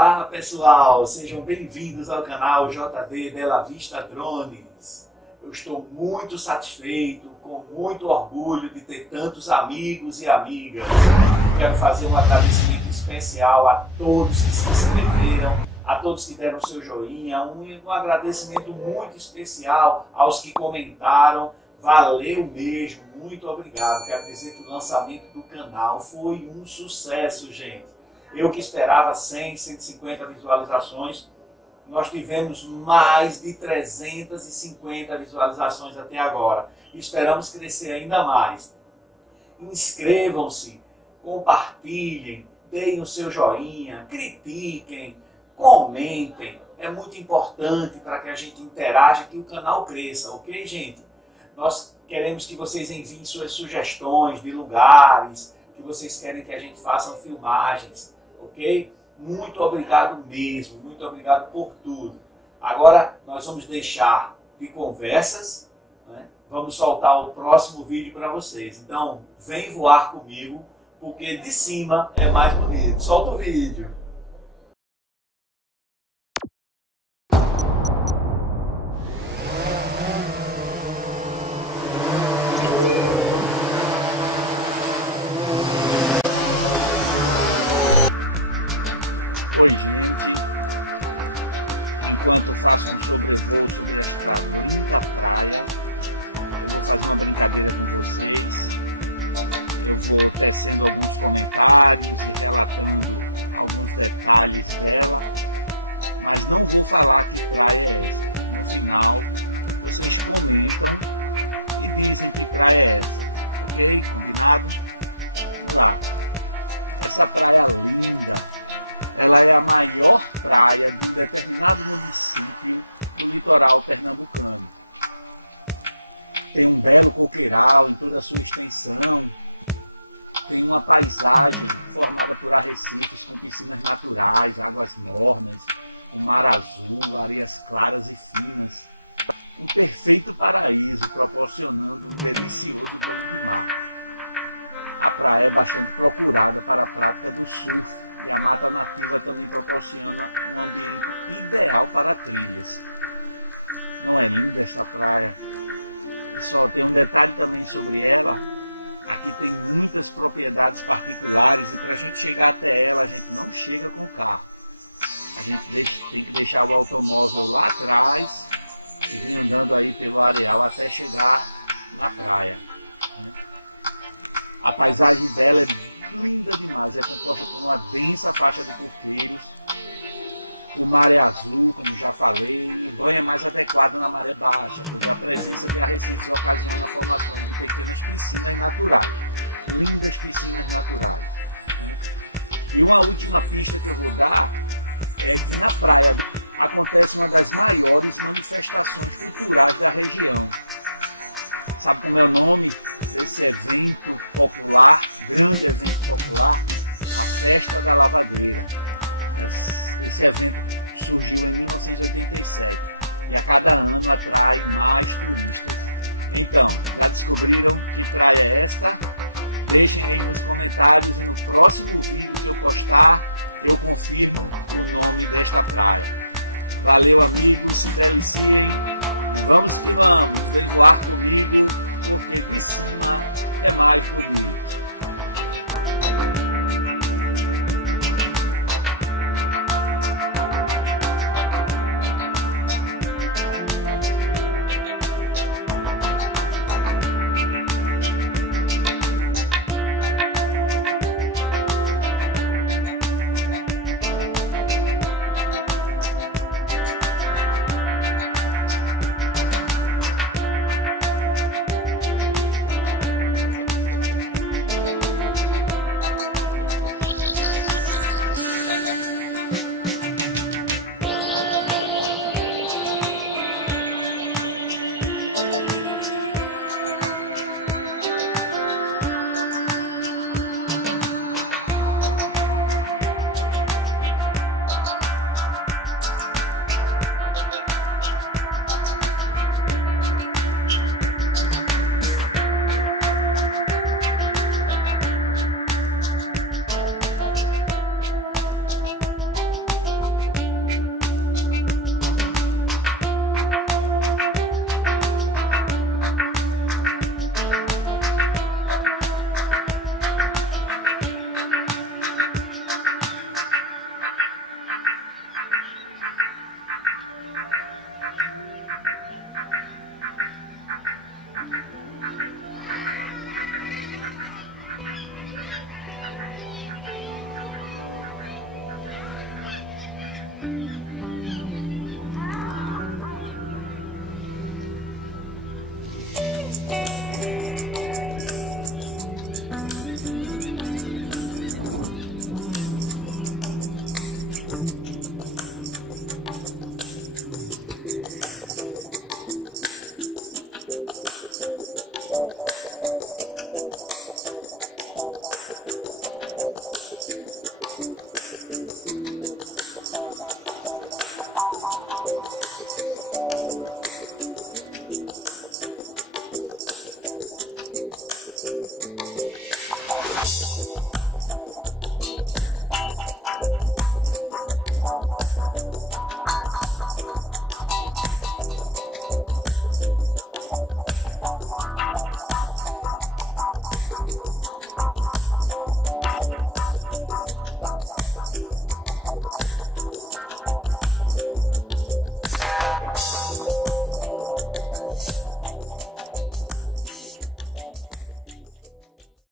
Olá pessoal, sejam bem-vindos ao canal JD BELA Vista Drones. Eu estou muito satisfeito, com muito orgulho de ter tantos amigos e amigas. Quero fazer um agradecimento especial a todos que se inscreveram, a todos que deram seu joinha, um agradecimento muito especial aos que comentaram. Valeu mesmo, muito obrigado. Quero dizer que o lançamento do canal foi um sucesso, gente. Eu que esperava 100, 150 visualizações, nós tivemos mais de 350 visualizações até agora. Esperamos crescer ainda mais. Inscrevam-se, compartilhem, deem o seu joinha, critiquem, comentem. É muito importante para que a gente interaja, que o canal cresça, ok, gente? Nós queremos que vocês enviem suas sugestões de lugares, que vocês querem que a gente faça filmagens, ok? Muito obrigado mesmo, muito obrigado por tudo. Agora nós vamos deixar de conversas, né? Vamos soltar o próximo vídeo para vocês. Então vem voar comigo, porque de cima é mais bonito. Solta o vídeo. Esta Praia, só departamento sobre ela, tem muitas propriedades pavimentadas, então a gente chega a terra, a gente não chega no carro, a gente tem que deixar a nossa mão lá atrás.